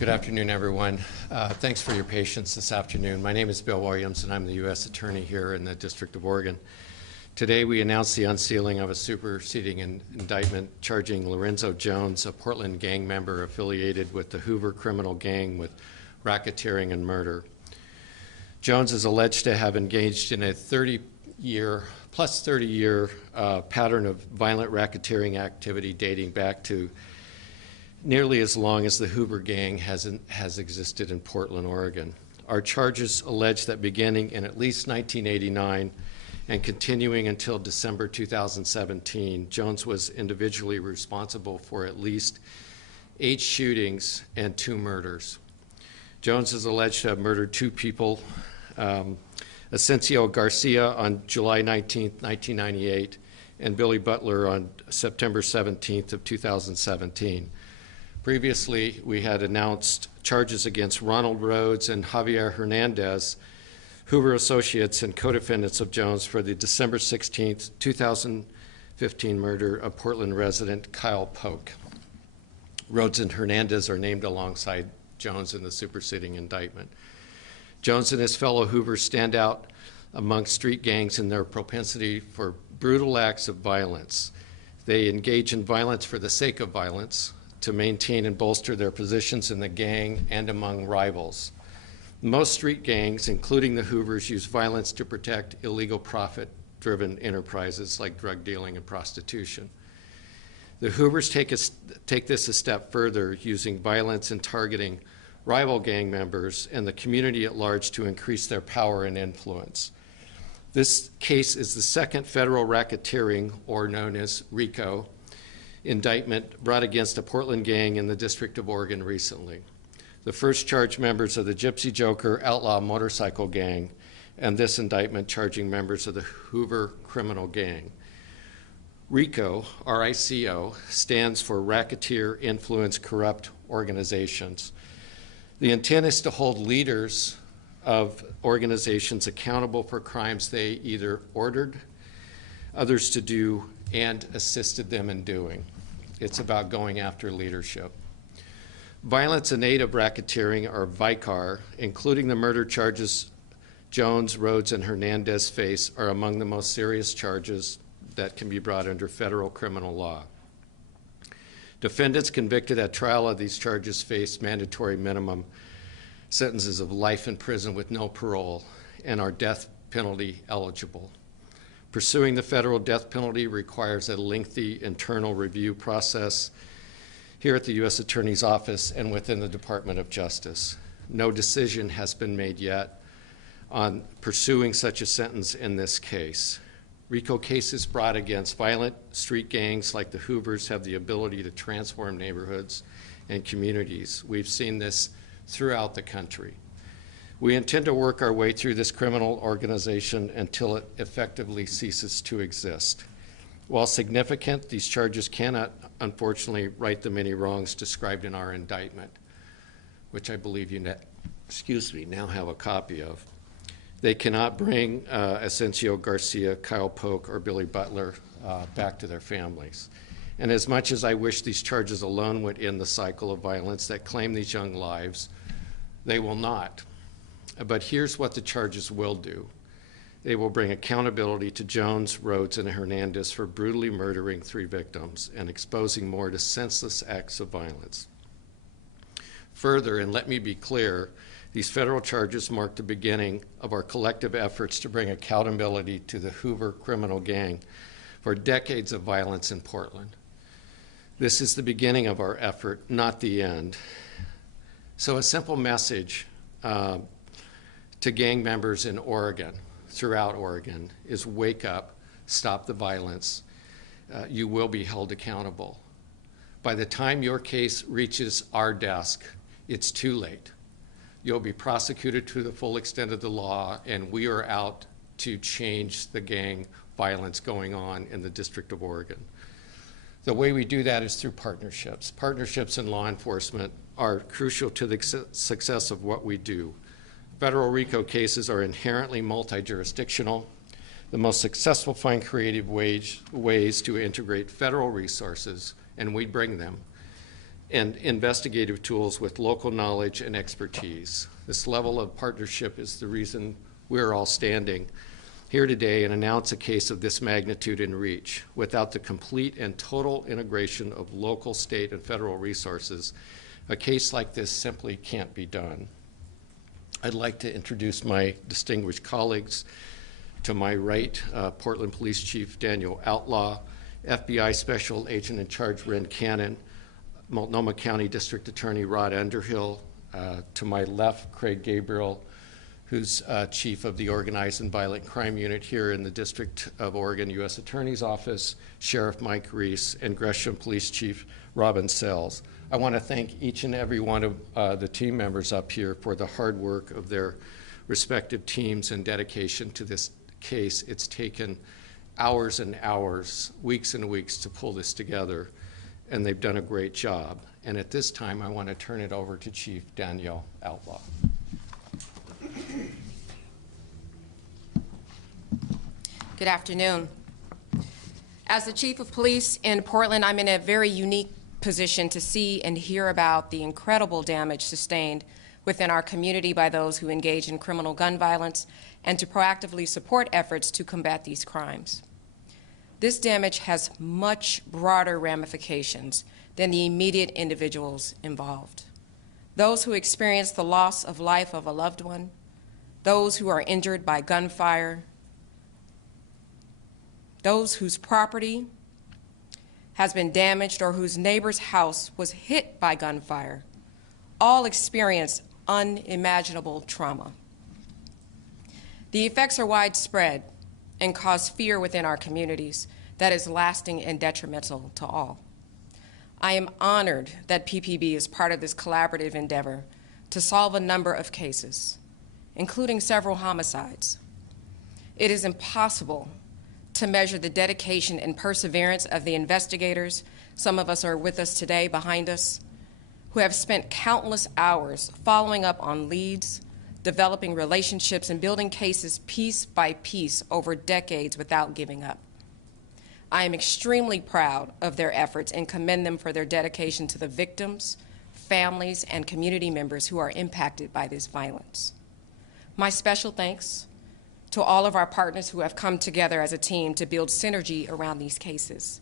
Good afternoon, everyone. Thanks for your patience this afternoon. My name is Bill Williams, and I'm the U.S. Attorney here in the District of Oregon. Today, we announced the unsealing of a superseding indictment charging Lorenzo Jones, a Portland gang member affiliated with the Hoover Criminal Gang, with racketeering and murder. Jones is alleged to have engaged in a 30-year pattern of violent racketeering activity dating back to nearly as long as the Hoover Gang has existed in Portland, Oregon. Our charges allege that beginning in at least 1989 and continuing until December 2017, Jones was individually responsible for at least 8 shootings and 2 murders. Jones is alleged to have murdered 2 people, Asensio Garcia on July 19, 1998, and Billy Butler on September 17th of 2017. Previously, we had announced charges against Ronald Rhodes and Javier Hernandez, Hoover associates and co-defendants of Jones, for the December 16, 2015 murder of Portland resident Kyle Polk. Rhodes and Hernandez are named alongside Jones in the superseding indictment. Jones and his fellow Hoovers stand out among street gangs in their propensity for brutal acts of violence. They engage in violence for the sake of violence, to maintain and bolster their positions in the gang and among rivals. Most street gangs, including the Hoovers, use violence to protect illegal profit-driven enterprises like drug dealing and prostitution. The Hoovers take this a step further, using violence and targeting rival gang members and the community at large to increase their power and influence. This case is the second federal racketeering, or known as RICO, indictment brought against a Portland gang in the District of Oregon recently. The first charged members of the Gypsy Joker outlaw motorcycle gang, and this indictment charging members of the Hoover Criminal Gang. RICO, R-I-C-O, stands for Racketeer Influence Corrupt Organizations. The intent is to hold leaders of organizations accountable for crimes they either ordered others to do and assisted them in doing. It's about going after leadership. Violence in aid of racketeering, or VICAR, including the murder charges Jones, Rhodes, and Hernandez face, are among the most serious charges that can be brought under federal criminal law. Defendants convicted at trial of these charges face mandatory minimum sentences of life in prison with no parole and are death penalty eligible. Pursuing the federal death penalty requires a lengthy internal review process here at the U.S. Attorney's Office and within the Department of Justice. No decision has been made yet on pursuing such a sentence in this case. RICO cases brought against violent street gangs like the Hoovers have the ability to transform neighborhoods and communities. We've seen this throughout the country. We intend to work our way through this criminal organization until it effectively ceases to exist. While significant, these charges cannot, unfortunately, right the many wrongs described in our indictment, which I believe you now have a copy of. They cannot bring Asensio Garcia, Kyle Polk, or Billy Butler back to their families. And as much as I wish these charges alone would end the cycle of violence that claim these young lives, they will not. But here's what the charges will do. They will bring accountability to Jones, Rhodes, and Hernandez for brutally murdering 3 victims and exposing more to senseless acts of violence. Further, and let me be clear, these federal charges mark the beginning of our collective efforts to bring accountability to the Hoover Criminal Gang for decades of violence in Portland. This is the beginning of our effort, not the end. So a simple message to gang members in Oregon, throughout Oregon, is wake up, stop the violence. You will be held accountable. By the time your case reaches our desk, it's too late. You'll be prosecuted to the full extent of the law, and we are out to change the gang violence going on in the District of Oregon. The way we do that is through partnerships. Partnerships in law enforcement are crucial to the success of what we do. Federal RICO cases are inherently multi-jurisdictional. The most successful find creative ways to integrate federal resources, and we bring them, and investigative tools with local knowledge and expertise. This level of partnership is the reason we're all standing here today and announce a case of this magnitude and reach. Without the complete and total integration of local, state, and federal resources, a case like this simply can't be done. I'd like to introduce my distinguished colleagues. To my right, Portland Police Chief Daniel Outlaw, FBI Special Agent in Charge Ren Cannon, Multnomah County District Attorney Rod Underhill. To my left, Craig Gabriel, who's Chief of the Organized and Violent Crime Unit here in the District of Oregon U.S. Attorney's Office, Sheriff Mike Reese, and Gresham Police Chief Robin Sells. I want to thank each and every one of the team members up here for the hard work of their respective teams and dedication to this case. It's taken hours and hours, weeks and weeks to pull this together, and they've done a great job. And at this time, I want to turn it over to Chief Daniel Outlaw. Good afternoon. As the Chief of Police in Portland, I'm in a very unique position to see and hear about the incredible damage sustained within our community by those who engage in criminal gun violence and to proactively support efforts to combat these crimes. This damage has much broader ramifications than the immediate individuals involved. Those who experience the loss of life of a loved one, those who are injured by gunfire, those whose property has been damaged or whose neighbor's house was hit by gunfire, all experience unimaginable trauma. The effects are widespread and cause fear within our communities that is lasting and detrimental to all. I am honored that PPB is part of this collaborative endeavor to solve a number of cases, including several homicides. It is impossible to measure the dedication and perseverance of the investigators. Some of us are with us today behind us, who have spent countless hours following up on leads, developing relationships, and building cases piece by piece over decades without giving up. I am extremely proud of their efforts and commend them for their dedication to the victims, families, and community members who are impacted by this violence. My special thanks to all of our partners who have come together as a team to build synergy around these cases.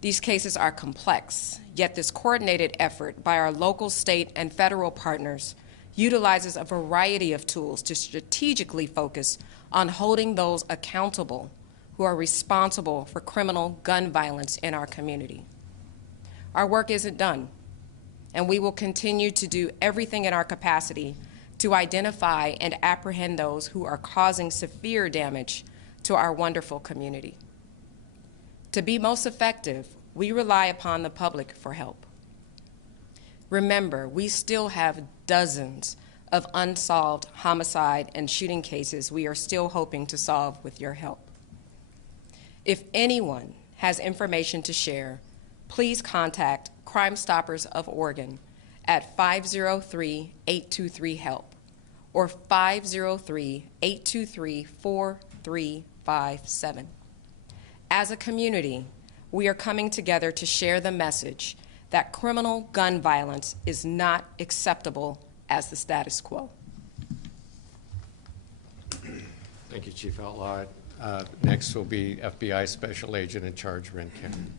These cases are complex, yet this coordinated effort by our local, state, and federal partners utilizes a variety of tools to strategically focus on holding those accountable who are responsible for criminal gun violence in our community. Our work isn't done, and we will continue to do everything in our capacity to identify and apprehend those who are causing severe damage to our wonderful community. To be most effective, we rely upon the public for help. Remember, we still have dozens of unsolved homicide and shooting cases we are still hoping to solve with your help. If anyone has information to share, please contact Crime Stoppers of Oregon at 503-823-HELP or 503-823-4357. As a community, we are coming together to share the message that criminal gun violence is not acceptable as the status quo. Thank you, Chief Outlaw. Next will be FBI Special Agent in Charge, Ren Cannon.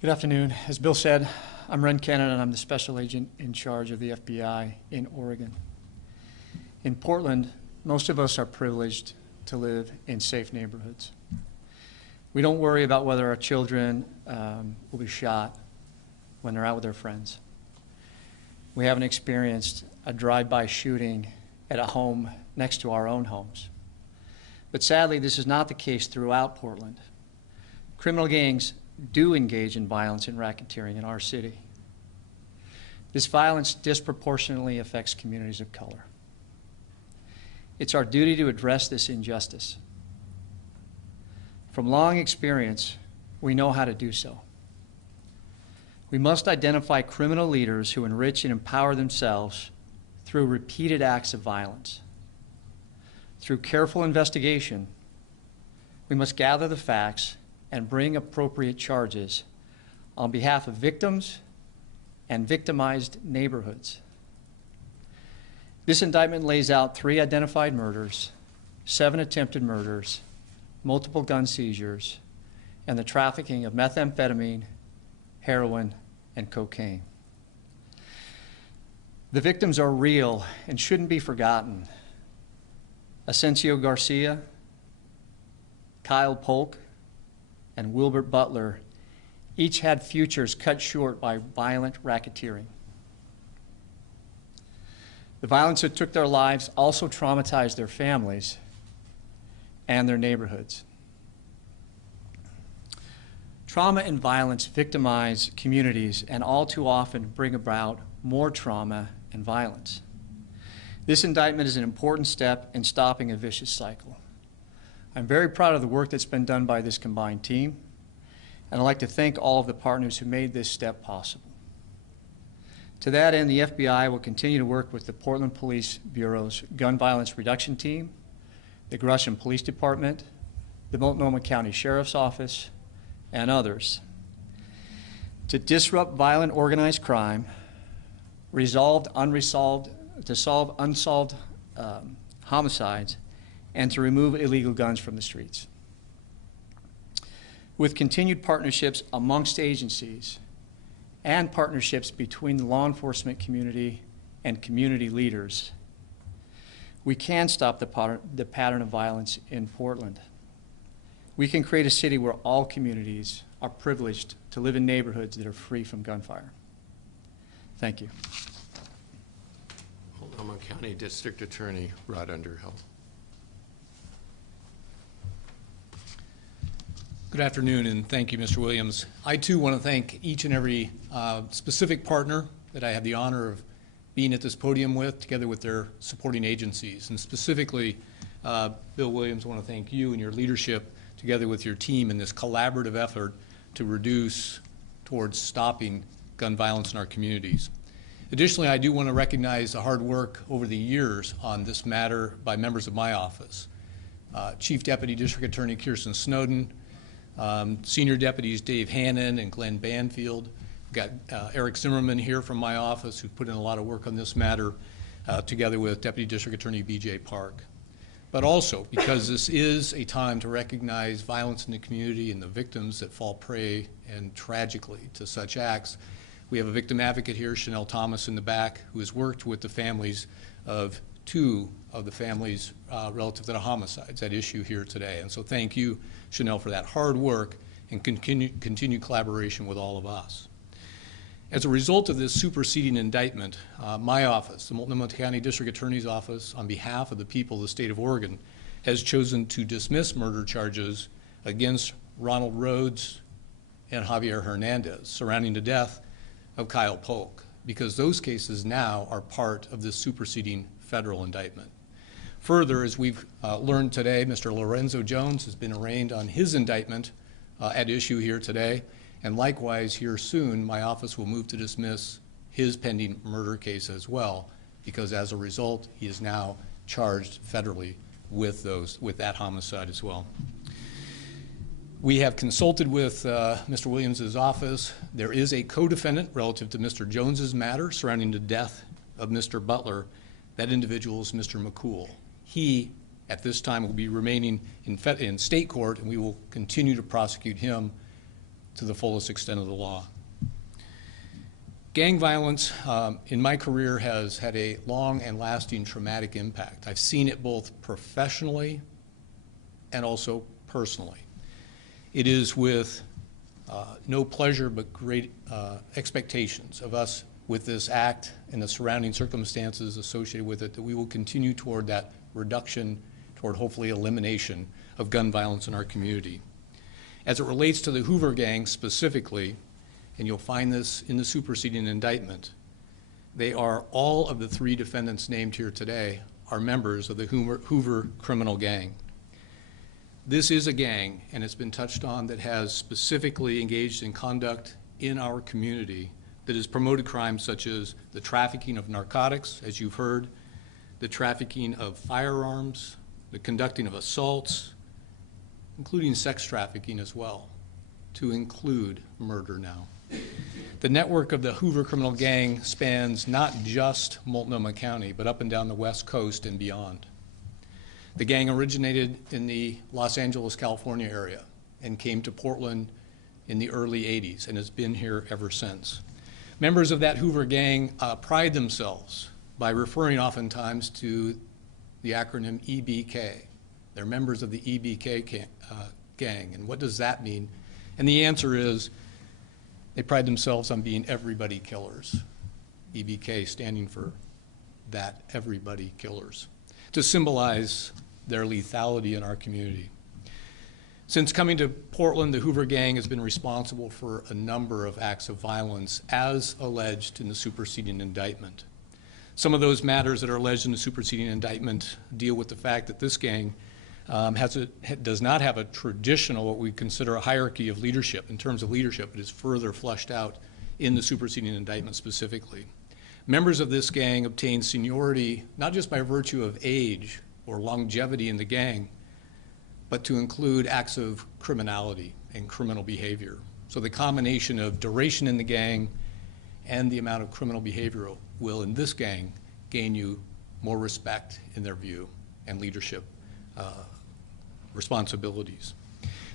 Good afternoon. As Bill said, I'm Ren Cannon, and I'm the Special Agent in charge of the FBI in Oregon. In Portland, most of us are privileged to live in safe neighborhoods. We don't worry about whether our children will be shot when they're out with their friends. We haven't experienced a drive-by shooting at a home next to our own homes. But sadly, this is not the case throughout Portland. Criminal gangs do engage in violence and racketeering in our city. This violence disproportionately affects communities of color. It's our duty to address this injustice. From long experience, we know how to do so. We must identify criminal leaders who enrich and empower themselves through repeated acts of violence. Through careful investigation, we must gather the facts and bring appropriate charges on behalf of victims and victimized neighborhoods. This indictment lays out 3 identified murders, 7 attempted murders, multiple gun seizures, and the trafficking of methamphetamine, heroin, and cocaine. The victims are real and shouldn't be forgotten. Asensio Garcia, Kyle Polk, and Wilbert Butler each had futures cut short by violent racketeering. The violence that took their lives also traumatized their families and their neighborhoods. Trauma and violence victimize communities and all too often bring about more trauma and violence. This indictment is an important step in stopping a vicious cycle. I'm very proud of the work that's been done by this combined team, and I'd like to thank all of the partners who made this step possible. To that end, the FBI will continue to work with the Portland Police Bureau's Gun Violence Reduction Team, the Gresham Police Department, the Multnomah County Sheriff's Office, and others to disrupt violent organized crime, to solve unsolved homicides, and to remove illegal guns from the streets. With continued partnerships amongst agencies and partnerships between the law enforcement community and community leaders, we can stop the pattern of violence in Portland. We can create a city where all communities are privileged to live in neighborhoods that are free from gunfire. Thank you. Multnomah County District Attorney Rod Underhill. Good afternoon, and thank you, Mr. Williams. I, too, want to thank each and every specific partner that I have the honor of being at this podium with, together with their supporting agencies. And specifically, Bill Williams, I want to thank you and your leadership, together with your team, in this collaborative effort to reduce towards stopping gun violence in our communities. Additionally, I do want to recognize the hard work over the years on this matter by members of my office. Chief Deputy District Attorney Kirsten Snowden, Senior Deputies Dave Hannon and Glenn Banfield. We've got Eric Zimmerman here from my office, who put in a lot of work on this matter, together with Deputy District Attorney B.J. Park. But also, because this is a time to recognize violence in the community and the victims that fall prey, and tragically, to such acts, we have a victim advocate here, Chanel Thomas, in the back, who has worked with the families of 2 of the families relative to the homicides at issue here today. And so thank you, Chanel, for that hard work and continued collaboration with all of us. As a result of this superseding indictment, my office, the Multnomah County District Attorney's Office, on behalf of the people of the state of Oregon, has chosen to dismiss murder charges against Ronald Rhodes and Javier Hernandez surrounding the death of Kyle Polk, because those cases now are part of this superseding federal indictment. Further, as we've learned today, Mr. Lorenzo Jones has been arraigned on his indictment at issue here today, and likewise here soon my office will move to dismiss his pending murder case as well, because as a result he is now charged federally with that homicide as well. We have consulted with Mr. Williams' office. There is a co-defendant relative to Mr. Jones's matter surrounding the death of Mr. Butler. That individual is Mr. McCool. He, at this time, will be remaining in state court, and we will continue to prosecute him to the fullest extent of the law. Gang violence in my career has had a long and lasting traumatic impact. I've seen it both professionally and also personally. It is with no pleasure but great expectations of us with this act and the surrounding circumstances associated with it that we will continue toward that reduction, toward hopefully elimination of gun violence in our community. As it relates to the Hoover Gang specifically, and you'll find this in the superseding indictment, they are, all of the 3 defendants named here today are members of the Hoover Criminal Gang. This is a gang, and it's been touched on, that has specifically engaged in conduct in our community that has promoted crimes such as the trafficking of narcotics, as you've heard, the trafficking of firearms, the conducting of assaults, including sex trafficking as well. to include murder now. The network of the Hoover Criminal Gang spans not just Multnomah County, but up and down the West Coast and beyond. The gang originated in the Los Angeles, California area and came to Portland in the early 80s and has been here ever since. Members of that Hoover Gang pride themselves by referring oftentimes to the acronym EBK. They're members of the EBK gang. And what does that mean? And the answer is they pride themselves on being everybody killers. EBK standing for that everybody killers, to symbolize their lethality in our community. Since coming to Portland, the Hoover Gang has been responsible for a number of acts of violence as alleged in the superseding indictment. Some of those matters that are alleged in the superseding indictment deal with the fact that this gang does not have a traditional, what we consider a hierarchy of leadership. In terms of leadership, it is further fleshed out in the superseding indictment specifically. Members of this gang obtain seniority not just by virtue of age or longevity in the gang, but to include acts of criminality and criminal behavior. So the combination of duration in the gang and the amount of criminal behavior will, in this gang, gain you more respect in their view and leadership responsibilities.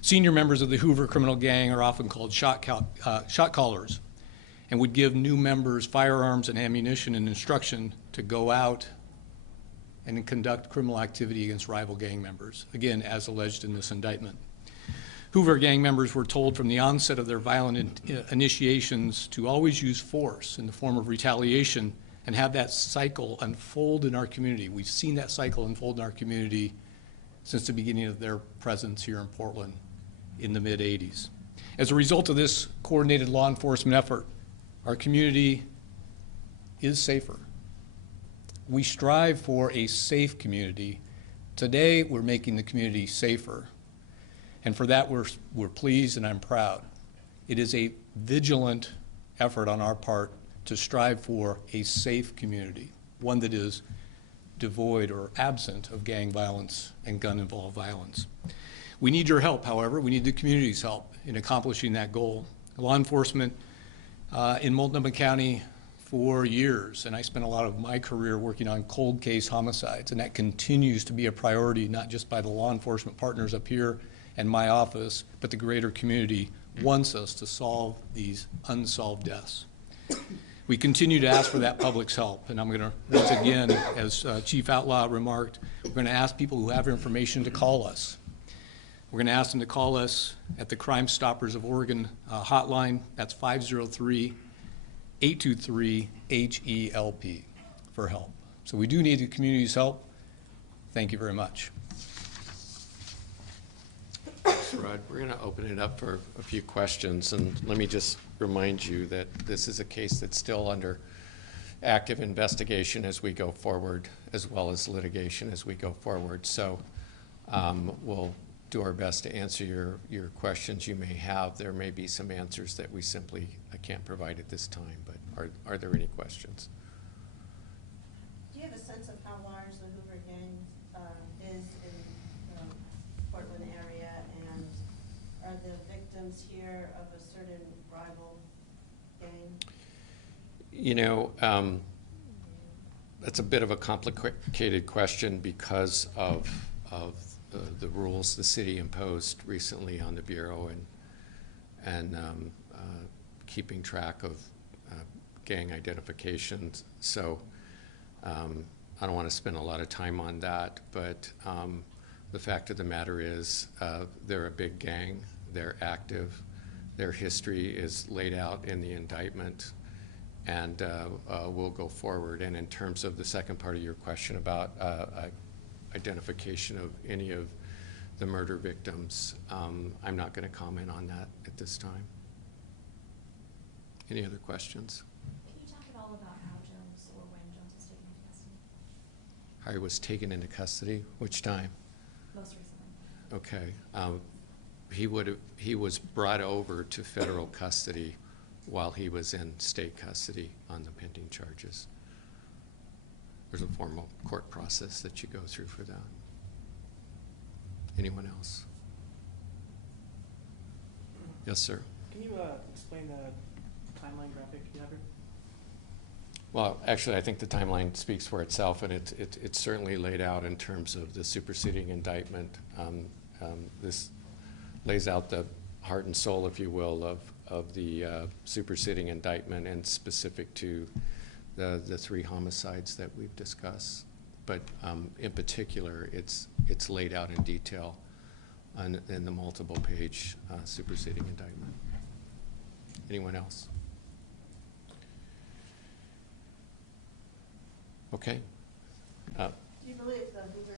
Senior members of the Hoover Criminal Gang are often called shot callers and would give new members firearms and ammunition and instruction to go out and conduct criminal activity against rival gang members, again, as alleged in this indictment. Hoover gang members were told from the onset of their violent initiations to always use force in the form of retaliation and have that cycle unfold in our community. We've seen that cycle unfold in our community since the beginning of their presence here in Portland in the mid-'80s. As a result of this coordinated law enforcement effort, our community is safer. We strive for a safe community. Today, we're making the community safer. And for that, we're pleased and I'm proud. It is a vigilant effort on our part to strive for a safe community, one that is devoid or absent of gang violence and gun-involved violence. We need your help, however. We need the community's help in accomplishing that goal. Law enforcement in Multnomah County for years, and I spent a lot of my career working on cold case homicides, and that continues to be a priority not just by the law enforcement partners up here and my office, but the greater community wants us to solve these unsolved deaths. We continue to ask for that public's help, and I'm going to, once again, as Chief Outlaw remarked, we're going to ask people who have information to call us. We're going to ask them to call us at the Crime Stoppers of Oregon hotline. That's 503-823-HELP for help. So we do need the community's help. Thank you very much. Thanks, Rod. We're going to open it up for a few questions, and let me just remind you that this is a case that's still under active investigation as we go forward, as well as litigation as we go forward. So we'll do our best to answer your questions you may have. There may be some answers that we simply can't provide at this time, but are there any questions? Do you have a sense of how large the Hoover Gang is in the Portland area, and are the victims here of a certain rival gang? You know, that's a bit of a complicated question because of the rules the city imposed recently on the Bureau and keeping track of gang identifications. So I don't want to spend a lot of time on that, but the fact of the matter is they're a big gang, they're active, their history is laid out in the indictment, and we'll go forward. And in terms of the second part of your question about identification of any of the murder victims, I'm not going to comment on that at this time. Any other questions? Can you talk at all about how Jones, or when Jones was taken into custody? How he was taken into custody? Which time? Most recently. Okay. He was brought over to federal custody while he was in state custody on the pending charges. There's a formal court process that you go through for that. Anyone else? Yes, sir. Can you explain the timeline graphic you have here? Well, actually, I think the timeline speaks for itself, and it's certainly laid out in terms of the superseding indictment. This lays out the heart and soul, if you will, of the superseding indictment, and specific to the 3 homicides that we've discussed. But in particular, it's laid out in detail in the multiple-page superseding indictment. Anyone else? Okay. Do you believe the Hoover